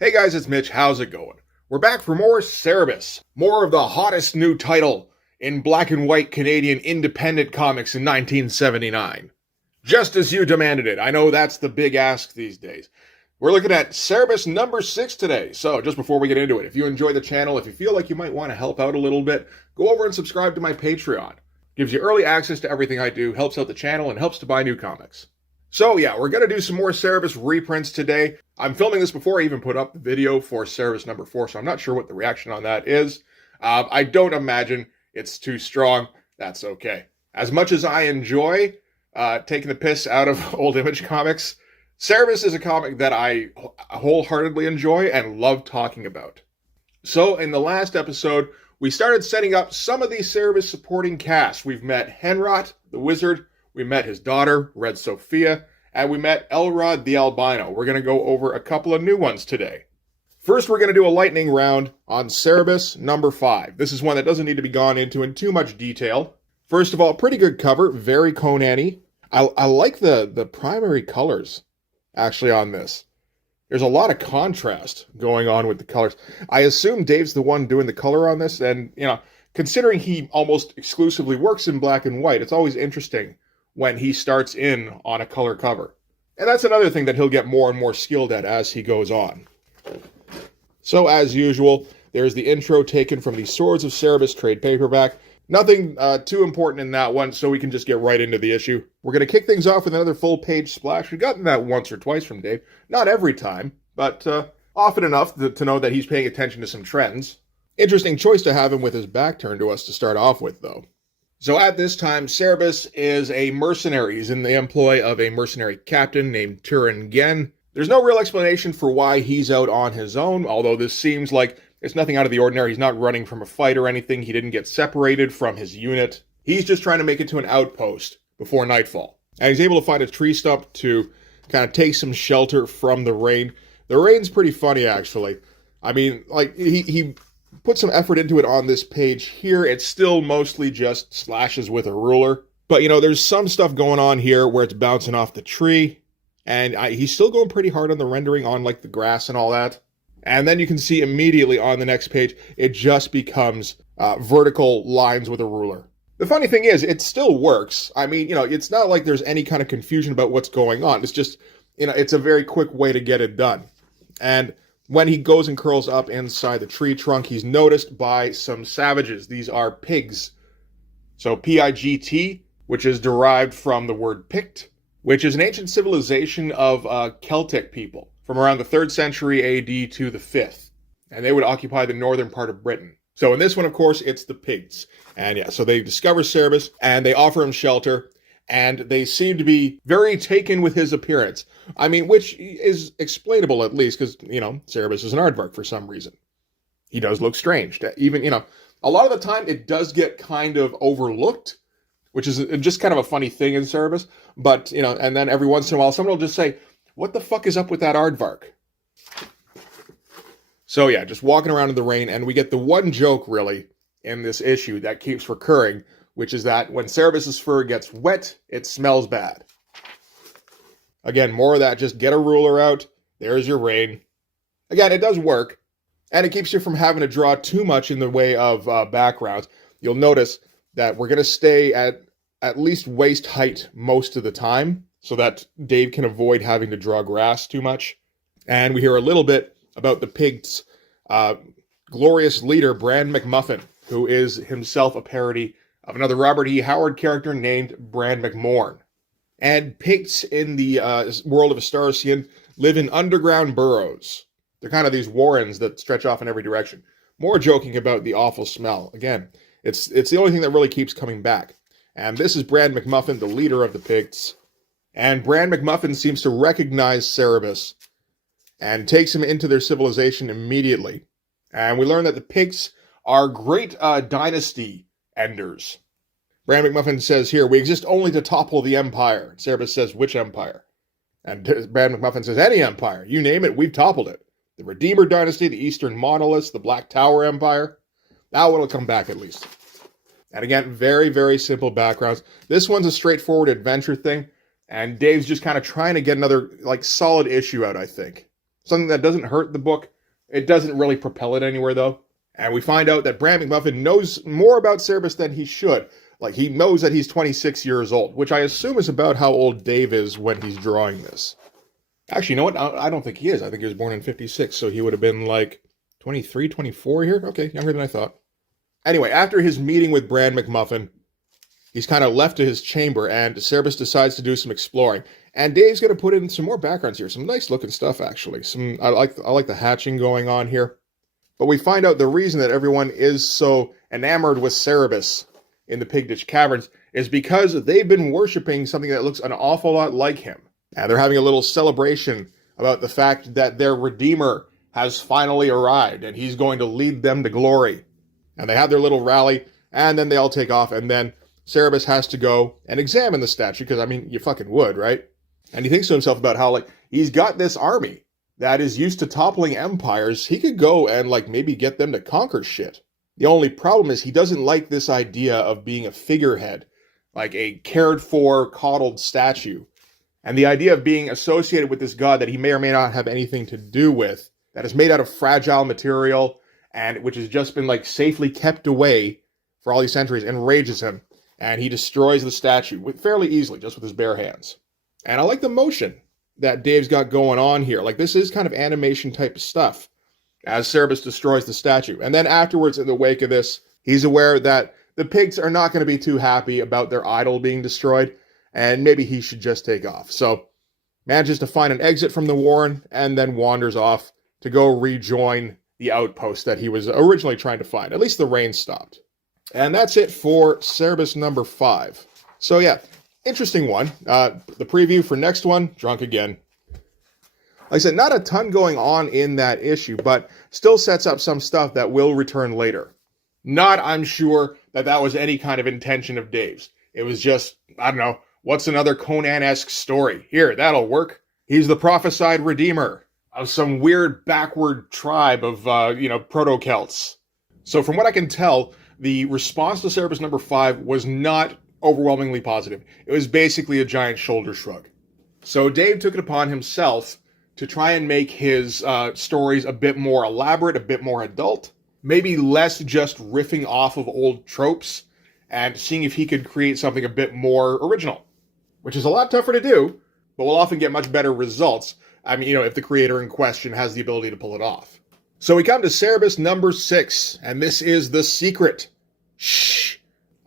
Hey guys, it's Mitch. How's it going? We're back for more Cerebus. More of the hottest new title in black and white Canadian independent comics in 1979. Just as you demanded it. I know that's the big ask these days. We're looking at Cerebus number 6 today. So just before we get into it, if you enjoy the channel, if you feel like you might want to help out a little bit, go over and subscribe to my Patreon. Gives you early access to everything I do, helps out the channel, and helps to buy new comics. So yeah, we're going to do some more Cerebus reprints today. I'm filming this before I even put up the video for Cerebus number 4, so I'm not sure what the reaction on that is. I don't imagine it's too strong. That's okay. As much as I enjoy taking the piss out of old Image comics, Cerebus is a comic that I wholeheartedly enjoy and love talking about. So in the last episode, we started setting up some of these Cerebus supporting cast. We've met Henrot, the wizard. We met his daughter, Red Sophia, and we met Elrod the albino. We're going to go over a couple of new ones today. First, we're going to do a lightning round on Cerebus number 5. This is one that doesn't need to be gone into in too much detail. First of all, pretty good cover, very Conan-y. I like the primary colors, actually, on this. There's a lot of contrast going on with the colors. I assume Dave's the one doing the color on this, and, considering he almost exclusively works in black and white, it's always interesting when he starts in on a color cover. And that's another thing that he'll get more and more skilled at as he goes on. So as usual, there's the intro taken from the Swords of Cerebus trade paperback. Nothing too important in that one, so we can just get right into the issue. We're going to kick things off with another full-page splash. We've gotten that once or twice from Dave. Not every time, but often enough to know that he's paying attention to some trends. Interesting choice to have him with his back turned to us to start off with, though. So at this time, Cerebus is a mercenary. He's in the employ of a mercenary captain named Turin Gen. There's no real explanation for why he's out on his own, although this seems like it's nothing out of the ordinary. He's not running from a fight or anything. He didn't get separated from his unit. He's just trying to make it to an outpost before nightfall. And he's able to find a tree stump to kind of take some shelter from the rain. The rain's pretty funny, actually. I mean, like, he put some effort into it on this page here. It's still mostly just slashes with a ruler. But, there's some stuff going on here where it's bouncing off the tree. And he's still going pretty hard on the rendering on, like, the grass and all that. And then you can see immediately on the next page, it just becomes vertical lines with a ruler. The funny thing is, it still works. I mean, it's not like there's any kind of confusion about what's going on. It's just, it's a very quick way to get it done. And when he goes and curls up inside the tree trunk, he's noticed by some savages. These are pigs. So P-I-G-T, which is derived from the word Pict, which is an ancient civilization of Celtic people from around the 3rd century AD to the 5th. And they would occupy the northern part of Britain. So in this one, of course, it's the Pigs. And yeah, so they discover Cerebus, and they offer him shelter. And they seem to be very taken with his appearance. I mean, which is explainable at least, because, Cerebus is an aardvark for some reason. He does look strange. Even, a lot of the time it does get kind of overlooked, which is just kind of a funny thing in Cerebus. But, and then every once in a while, someone will just say, what the fuck is up with that aardvark? So yeah, just walking around in the rain, and we get the one joke, really, in this issue that keeps recurring, which is that when Cerebus's fur gets wet, it smells bad. Again, more of that, just get a ruler out, there's your rain. Again, it does work, and it keeps you from having to draw too much in the way of backgrounds. You'll notice that we're going to stay at least waist height most of the time, so that Dave can avoid having to draw grass too much. And we hear a little bit about the Pigs' glorious leader, Bran McMuffin, who is himself a parody of another Robert E. Howard character named Bran McMorn. And Picts in the world of Astarcian live in underground burrows. They're kind of these warrens that stretch off in every direction. More joking about the awful smell. Again, it's the only thing that really keeps coming back. And this is Bran McMuffin, the leader of the Picts. And Bran McMuffin seems to recognize Cerebus and takes him into their civilization immediately. And we learn that the Picts are great dynasty enders. Bran McMuffin says here, we exist only to topple the empire. Cerebus says, which empire? And Bran McMuffin says, any empire. You name it, we've toppled it. The Redeemer dynasty, the Eastern Monoliths, the Black Tower Empire. That one will come back at least. And again, very, very simple backgrounds. This one's a straightforward adventure thing. And Dave's just kind of trying to get another, solid issue out, I think. something that doesn't hurt the book. It doesn't really propel it anywhere, though. And we find out that Bran McMuffin knows more about Cerebus than he should. Like, he knows that he's 26 years old, which I assume is about how old Dave is when he's drawing this. Actually, you know what? I don't think he is. I think he was born in 56, so he would have been like 23, 24 here? Okay, younger than I thought. Anyway, after his meeting with Bran McMuffin, he's kind of left to his chamber, and Cerebus decides to do some exploring. And Dave's going to put in some more backgrounds here. Some nice-looking stuff, actually. I like the hatching going on here. But we find out the reason that everyone is so enamored with Cerebus in the Pigditch Caverns is because they've been worshipping something that looks an awful lot like him. And they're having a little celebration about the fact that their Redeemer has finally arrived, and he's going to lead them to glory. And they have their little rally, and then they all take off, and then Cerebus has to go and examine the statue, because, I mean, you fucking would, right? And he thinks to himself about how, like, he's got this army that is used to toppling empires. He could go and, like, maybe get them to conquer shit. The only problem is he doesn't like this idea of being a figurehead, like a cared-for, coddled statue. And the idea of being associated with this god that he may or may not have anything to do with, that is made out of fragile material, and which has just been, like, safely kept away for all these centuries, enrages him. And he destroys the statue fairly easily, just with his bare hands. And I like the motion that Dave's got going on here. Like, this is kind of animation type of stuff as Cerebus destroys the statue. And then afterwards, in the wake of this, he's aware that the pigs are not going to be too happy about their idol being destroyed, and maybe he should just take off. So, manages to find an exit from the warren, and then wanders off to go rejoin the outpost that he was originally trying to find. At least the rain stopped. And that's it for Cerebus number 5. So yeah, interesting one. The preview for next one, drunk again. Like I said, not a ton going on in that issue, but still sets up some stuff that will return later. Not, I'm sure, that was any kind of intention of Dave's. It was just, I don't know, what's another Conan-esque story? Here, that'll work. He's the prophesied redeemer of some weird backward tribe of, proto-Celts. So from what I can tell, the response to Cerebus number 5 was not overwhelmingly positive. It was basically a giant shoulder shrug. So Dave took it upon himself to try and make his stories a bit more elaborate, a bit more adult, maybe less just riffing off of old tropes, and seeing if he could create something a bit more original, which is a lot tougher to do, but will often get much better results. I mean, if the creator in question has the ability to pull it off. So we come to Cerebus number 6, and this is The Secret. Shh.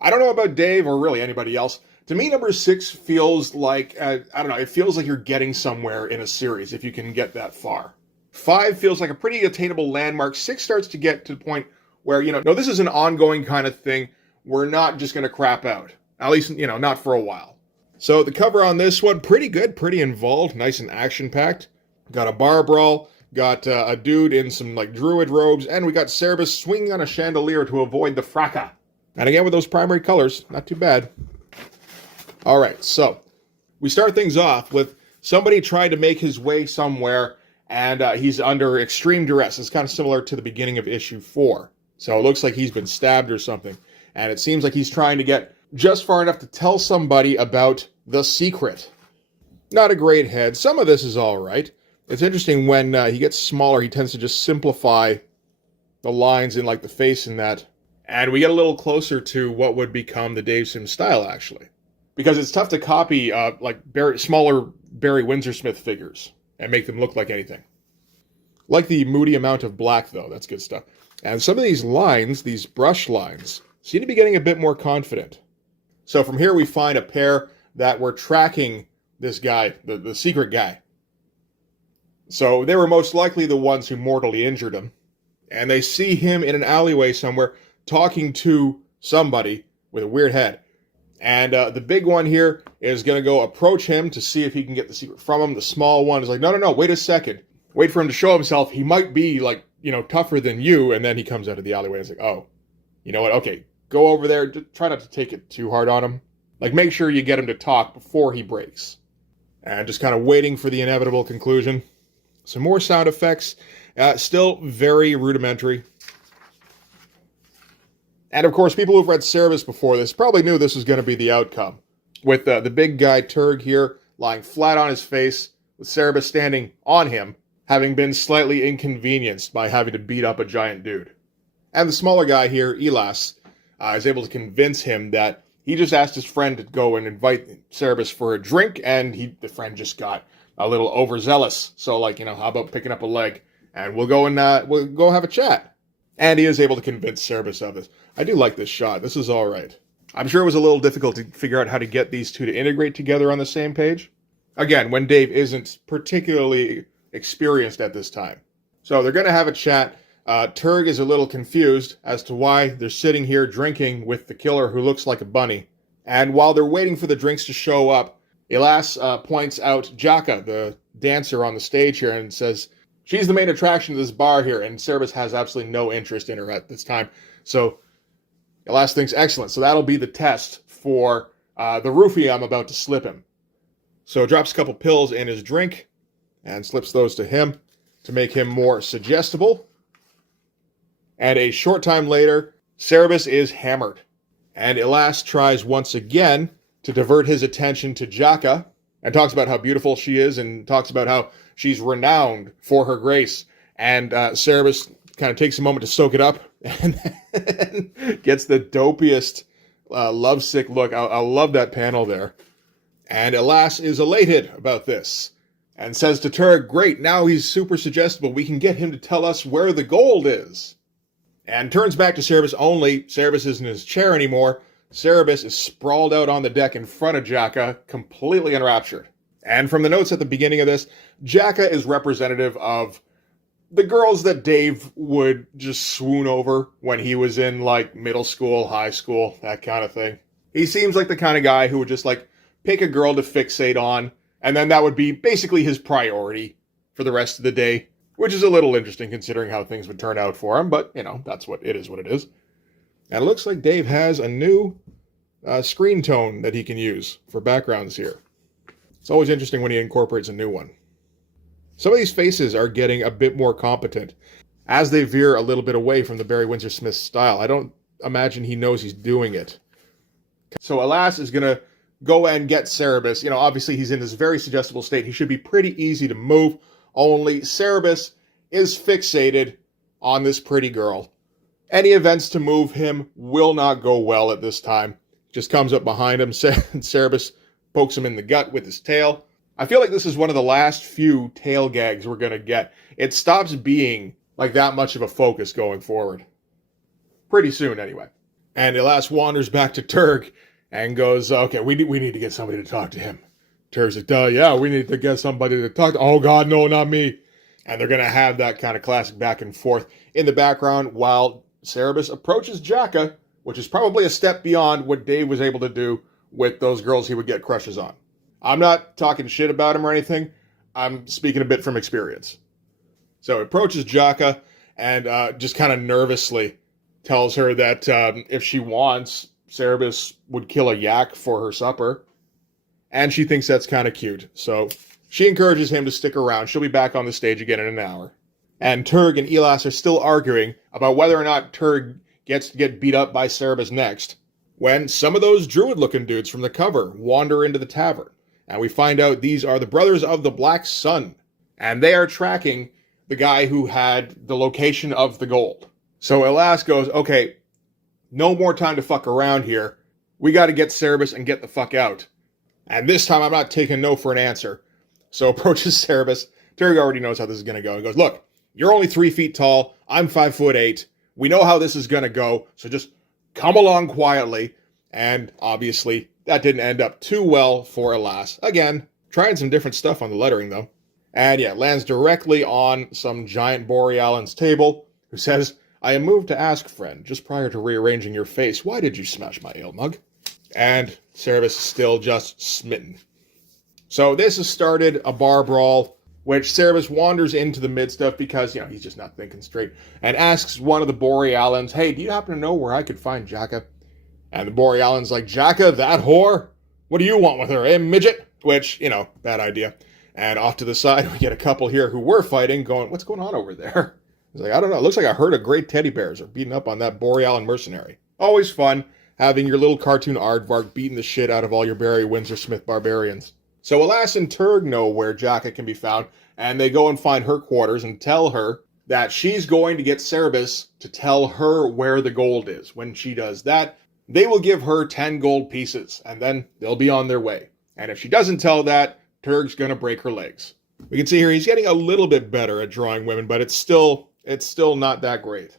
I don't know about Dave or really anybody else. To me, number 6 feels like, it feels like you're getting somewhere in a series if you can get that far. 5 feels like a pretty attainable landmark. 6 starts to get to the point where, no, this is an ongoing kind of thing. We're not just going to crap out. At least, not for a while. So the cover on this one, pretty good, pretty involved, nice and action-packed. Got a bar brawl. Got a dude in some, druid robes, and we got Cerebus swinging on a chandelier to avoid the fracas. And again, with those primary colors, not too bad. All right, so we start things off with somebody trying to make his way somewhere, and he's under extreme duress. It's kind of similar to the beginning of issue 4. So it looks like he's been stabbed or something, and it seems like he's trying to get just far enough to tell somebody about the secret. Not a great head. Some of this is all right. It's interesting when he gets smaller, he tends to just simplify the lines in, the face and that. And we get a little closer to what would become the Dave Sim style, actually. Because it's tough to copy, smaller Barry Windsor-Smith figures and make them look like anything. Like the moody amount of black, though. That's good stuff. And some of these lines, these brush lines, seem to be getting a bit more confident. So from here we find a pair that were tracking this guy, the secret guy. So they were most likely the ones who mortally injured him. And they see him in an alleyway somewhere talking to somebody with a weird head. And the big one here is going to go approach him to see if he can get the secret from him. The small one is like, no, wait a second. Wait for him to show himself. He might be, tougher than you. And then he comes out of the alleyway and is like, oh, you know what? Okay, go over there. Just try not to take it too hard on him. Make sure you get him to talk before he breaks. And just kind of waiting for the inevitable conclusion. Some more sound effects. Still very rudimentary. And of course, people who've read Cerebus before this probably knew this was going to be the outcome. With the big guy Turg here lying flat on his face, with Cerebus standing on him, having been slightly inconvenienced by having to beat up a giant dude. And the smaller guy here, Elas, is able to convince him that he just asked his friend to go and invite Cerebus for a drink, and the friend just got a little overzealous. So, like, how about picking up a leg, and we'll go have a chat. And he is able to convince Cerebus of this. I do like this shot. This is all right. I'm sure it was a little difficult to figure out how to get these two to integrate together on the same page. Again, when Dave isn't particularly experienced at this time. So they're going to have a chat. Turg is a little confused as to why they're sitting here drinking with the killer who looks like a bunny. And while they're waiting for the drinks to show up, Elas points out Jaka, the dancer on the stage here, and says, she's the main attraction of this bar here, and Cerebus has absolutely no interest in her at this time. So Elas thinks, excellent. So that'll be the test for the roofie I'm about to slip him. So drops a couple pills in his drink and slips those to him to make him more suggestible. And a short time later, Cerebus is hammered. And Elas tries once again to divert his attention to Jaka and talks about how beautiful she is and talks about how she's renowned for her grace. And Cerebus kind of takes a moment to soak it up and then gets the dopiest lovesick look. I love that panel there. And Elas is elated about this and says to Turg, great, now he's super suggestible. We can get him to tell us where the gold is. And turns back to Cerebus only. Cerebus isn't in his chair anymore. Cerebus is sprawled out on the deck in front of Jaka, completely enraptured. And from the notes at the beginning of this, Jaka is representative of the girls that Dave would just swoon over when he was in, like, middle school, high school, that kind of thing. He seems like the kind of guy who would just, like, pick a girl to fixate on, and then that would be basically his priority for the rest of the day, which is a little interesting considering how things would turn out for him, but, that's what it is. And it looks like Dave has a new screen tone that he can use for backgrounds here. It's always interesting when he incorporates a new one. Some of these faces are getting a bit more competent as they veer a little bit away from the Barry Windsor Smith style. I don't imagine he knows he's doing it. So Elas is going to go and get Cerebus. Obviously he's in this very suggestible state. He should be pretty easy to move. Only Cerebus is fixated on this pretty girl. Any events to move him will not go well at this time. Just comes up behind him. Cerebus pokes him in the gut with his tail. I feel like this is one of the last few tail gags we're going to get. It stops being like that much of a focus going forward. Pretty soon, anyway. And Elas wanders back to Turg and goes, okay, we need to get somebody to talk to him. Turg's like, yeah, we need to get somebody to talk to. Oh, God, no, not me. And they're going to have that kind of classic back and forth in the background while Cerebus approaches Jaka, which is probably a step beyond what Dave was able to do with those girls he would get crushes on. I'm not talking shit about him or anything. I'm speaking a bit from experience. So he approaches Jaka and just kind of nervously tells her that if she wants, Cerebus would kill a yak for her supper. And she thinks that's kind of cute. So she encourages him to stick around. She'll be back on the stage again in an hour. And Turg and Elas are still arguing about whether or not Turg gets to get beat up by Cerebus next, when some of those druid-looking dudes from the cover wander into the tavern. And we find out these are the Brothers of the Black Sun. And they are tracking the guy who had the location of the gold. So Elas goes, okay, no more time to fuck around here. We got to get Cerebus and get the fuck out. And this time I'm not taking no for an answer. So approaches Cerebus. Turg already knows how this is going to go. He goes, look, you're only 3 feet tall. I'm 5'8". We know how this is going to go. So just come along quietly. And obviously that didn't end up too well for Elas. Again, trying some different stuff on the lettering though. And yeah, lands directly on some giant Borealan's table, who says, I am moved to ask, friend, just prior to rearranging your face, why did you smash my ale mug? And Cerebus is still just smitten. So this has started a bar brawl, which Cerebus wanders into the midst of because, he's just not thinking straight, and asks one of the Borealans, hey, do you happen to know where I could find Jaka? And the Borealan's like, Jaka, that whore? What do you want with her, eh, midget? Which, bad idea. And off to the side, we get a couple here who were fighting, going, what's going on over there? He's like, I don't know. It looks like a herd of great teddy bears are beating up on that Borealan mercenary. Always fun having your little cartoon aardvark beating the shit out of all your Barry Windsor Smith barbarians. So Elas and Turg know where Jaka can be found, and they go and find her quarters and tell her that she's going to get Cerebus to tell her where the gold is. When she does that, they will give her 10 gold pieces, and then they'll be on their way. And if she doesn't tell that, Turg's gonna break her legs. We can see here he's getting a little bit better at drawing women, but it's still not that great.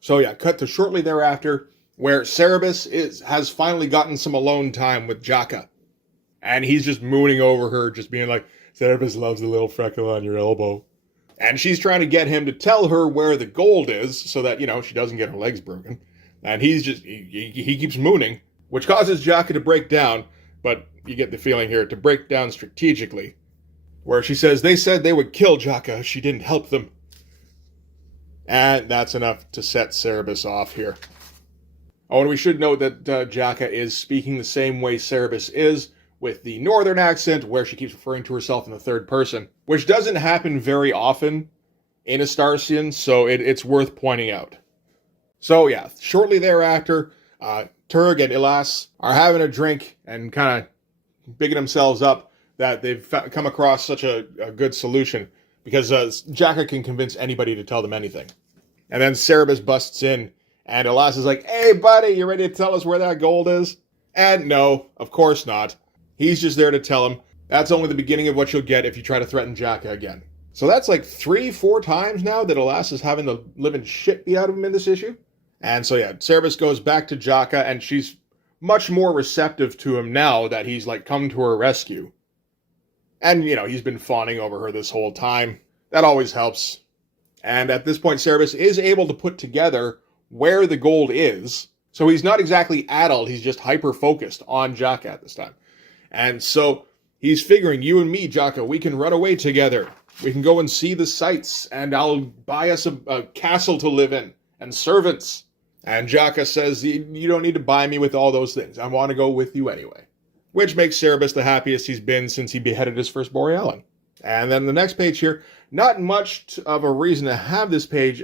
So yeah, cut to shortly thereafter, where Cerebus has finally gotten some alone time with Jaka. And he's just mooning over her, just being like, Cerebus loves the little freckle on your elbow. And she's trying to get him to tell her where the gold is so that, she doesn't get her legs broken. And he's just, he keeps mooning, which causes Jaka to break down, but you get the feeling here, to break down strategically, where she says, they said they would kill Jaka if she didn't help them. And that's enough to set Cerebus off here. Oh, and we should note that Jaka is speaking the same way Cerebus is, with the northern accent, where she keeps referring to herself in the third person, which doesn't happen very often in Astarcian, so it's worth pointing out. So yeah, shortly thereafter, Turg and Ilas are having a drink and kind of bigging themselves up that they've come across such a good solution, because Jaka can convince anybody to tell them anything. And then Cerebus busts in, and Ilas is like, hey buddy, you ready to tell us where that gold is? And no, of course not. He's just there to tell him, that's only the beginning of what you'll get if you try to threaten Jaka again. So that's like 3-4 times now that Ilas is having the living shit beat out of him in this issue. And so yeah, Cerebus goes back to Jaka, and she's much more receptive to him now that he's like come to her rescue. And, he's been fawning over her this whole time. That always helps. And at this point, Cerebus is able to put together where the gold is. So he's not exactly addled, he's just hyper-focused on Jaka at this time. And so he's figuring, you and me, Jaka, we can run away together. We can go and see the sights, and I'll buy us a castle to live in, and servants. And Jaka says, you don't need to buy me with all those things. I want to go with you anyway. Which makes Cerebus the happiest he's been since he beheaded his first Borealan. And then the next page here, not much of a reason to have this page.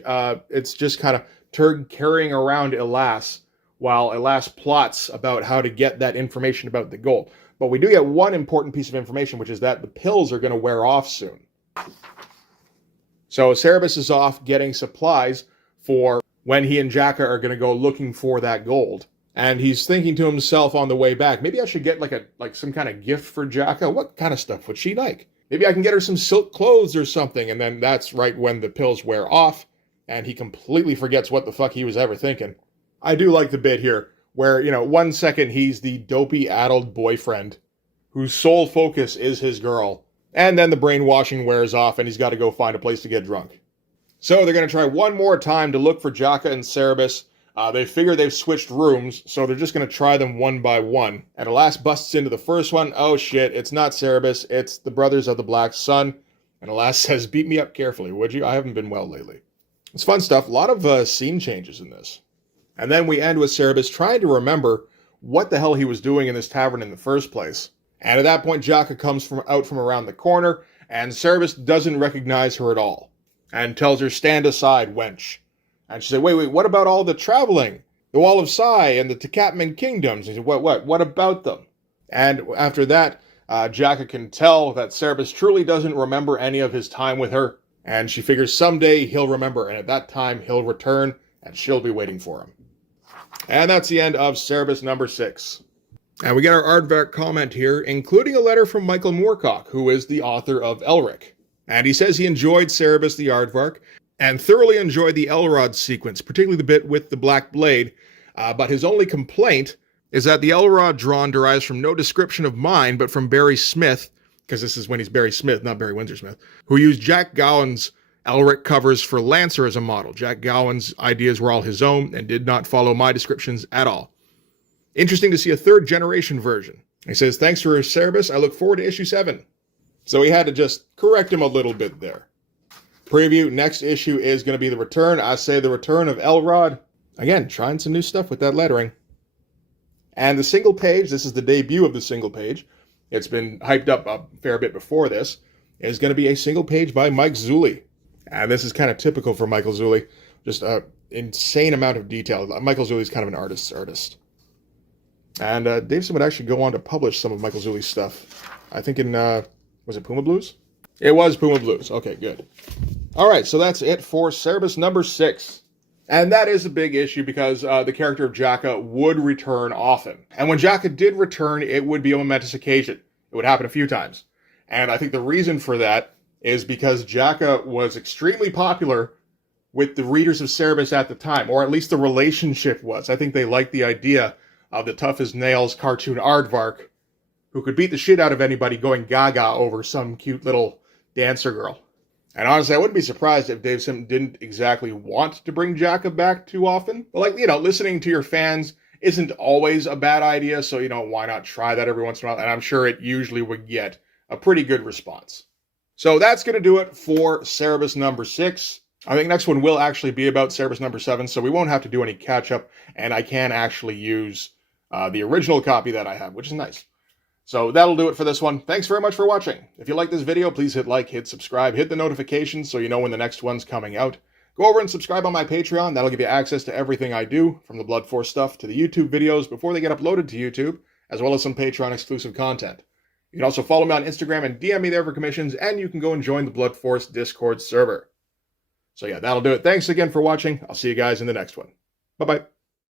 It's just kind of Turg carrying around Ilas, while Ilas plots about how to get that information about the gold. But we do get one important piece of information, which is that the pills are going to wear off soon. So Cerebus is off getting supplies for when he and Jaka are going to go looking for that gold. And he's thinking to himself on the way back, maybe I should get like some kind of gift for Jaka. What kind of stuff would she like? Maybe I can get her some silk clothes or something. And then that's right when the pills wear off, and he completely forgets what the fuck he was ever thinking. I do like the bit here where, 1 second he's the dopey, addled boyfriend whose sole focus is his girl. And then the brainwashing wears off and he's got to go find a place to get drunk. So they're going to try one more time to look for Jaka and Cerebus. They figure they've switched rooms, so they're just going to try them one by one. And Ilas busts into the first one. Oh shit, it's not Cerebus, it's the Brothers of the Black Sun. And Ilas says, beat me up carefully, would you? I haven't been well lately. It's fun stuff. A lot of scene changes in this. And then we end with Cerebus trying to remember what the hell he was doing in this tavern in the first place. And at that point, Jaka comes out from around the corner, and Cerebus doesn't recognize her at all, and tells her, stand aside, wench. And she said, wait, what about all the traveling? The Wall of Sai and the Tekatman Kingdoms? And he said, what about them? And after that, Jaka can tell that Cerebus truly doesn't remember any of his time with her, and she figures someday he'll remember, and at that time he'll return, and she'll be waiting for him. And that's the end of Cerebus number 6. And we get our aardvark comment here, including a letter from Michael Moorcock, who is the author of Elric. And he says he enjoyed Cerebus the aardvark, and thoroughly enjoyed the Elrod sequence, particularly the bit with the Black Blade, but his only complaint is that the Elrod drawn derives from no description of mine, but from Barry Smith, because this is when he's Barry Smith, not Barry Windsor Smith, who used Jack Gowan's Elric covers for Lancer as a model. Jack Gowan's ideas were all his own and did not follow my descriptions at all. Interesting to see a third-generation version. He says, thanks for Cerebus, I look forward to issue 7. So he had to just correct him a little bit there. Preview, next issue is going to be the return. I say the return of Elrod. Again, trying some new stuff with that lettering. And the single page, this is the debut of the single page. It's been hyped up a fair bit before this. Is going to be a single page by Mike Zulli. And this is kind of typical for Michael Zulli. Just an insane amount of detail. Michael Zulli's kind of an artist's artist. And Davison would actually go on to publish some of Michael Zulli's stuff. I think in, was it Puma Blues? It was Puma Blues. Okay, good. All right, so that's it for Cerebus number 6. And that is a big issue because the character of Jaka would return often. And when Jaka did return, it would be a momentous occasion. It would happen a few times. And I think the reason for that is because Jaka was extremely popular with the readers of Cerebus at the time, or at least the relationship was. I think they liked the idea of the tough as nails cartoon aardvark who could beat the shit out of anybody going gaga over some cute little dancer girl. And honestly, I wouldn't be surprised if Dave Sim didn't exactly want to bring Jaka back too often. But like, listening to your fans isn't always a bad idea, so, why not try that every once in a while? And I'm sure it usually would get a pretty good response. So that's going to do it for Cerebus number 6. I think next one will actually be about Cerebus number 7, so we won't have to do any catch-up, and I can actually use the original copy that I have, which is nice. So that'll do it for this one. Thanks very much for watching. If you like this video, please hit like, hit subscribe, hit the notifications so you know when the next one's coming out. Go over and subscribe on my Patreon. That'll give you access to everything I do, from the Blood Force stuff to the YouTube videos before they get uploaded to YouTube, as well as some Patreon exclusive content. You can also follow me on Instagram and DM me there for commissions, and you can go and join the Blood Force Discord server. So yeah, that'll do it. Thanks again for watching. I'll see you guys in the next one. Bye-bye.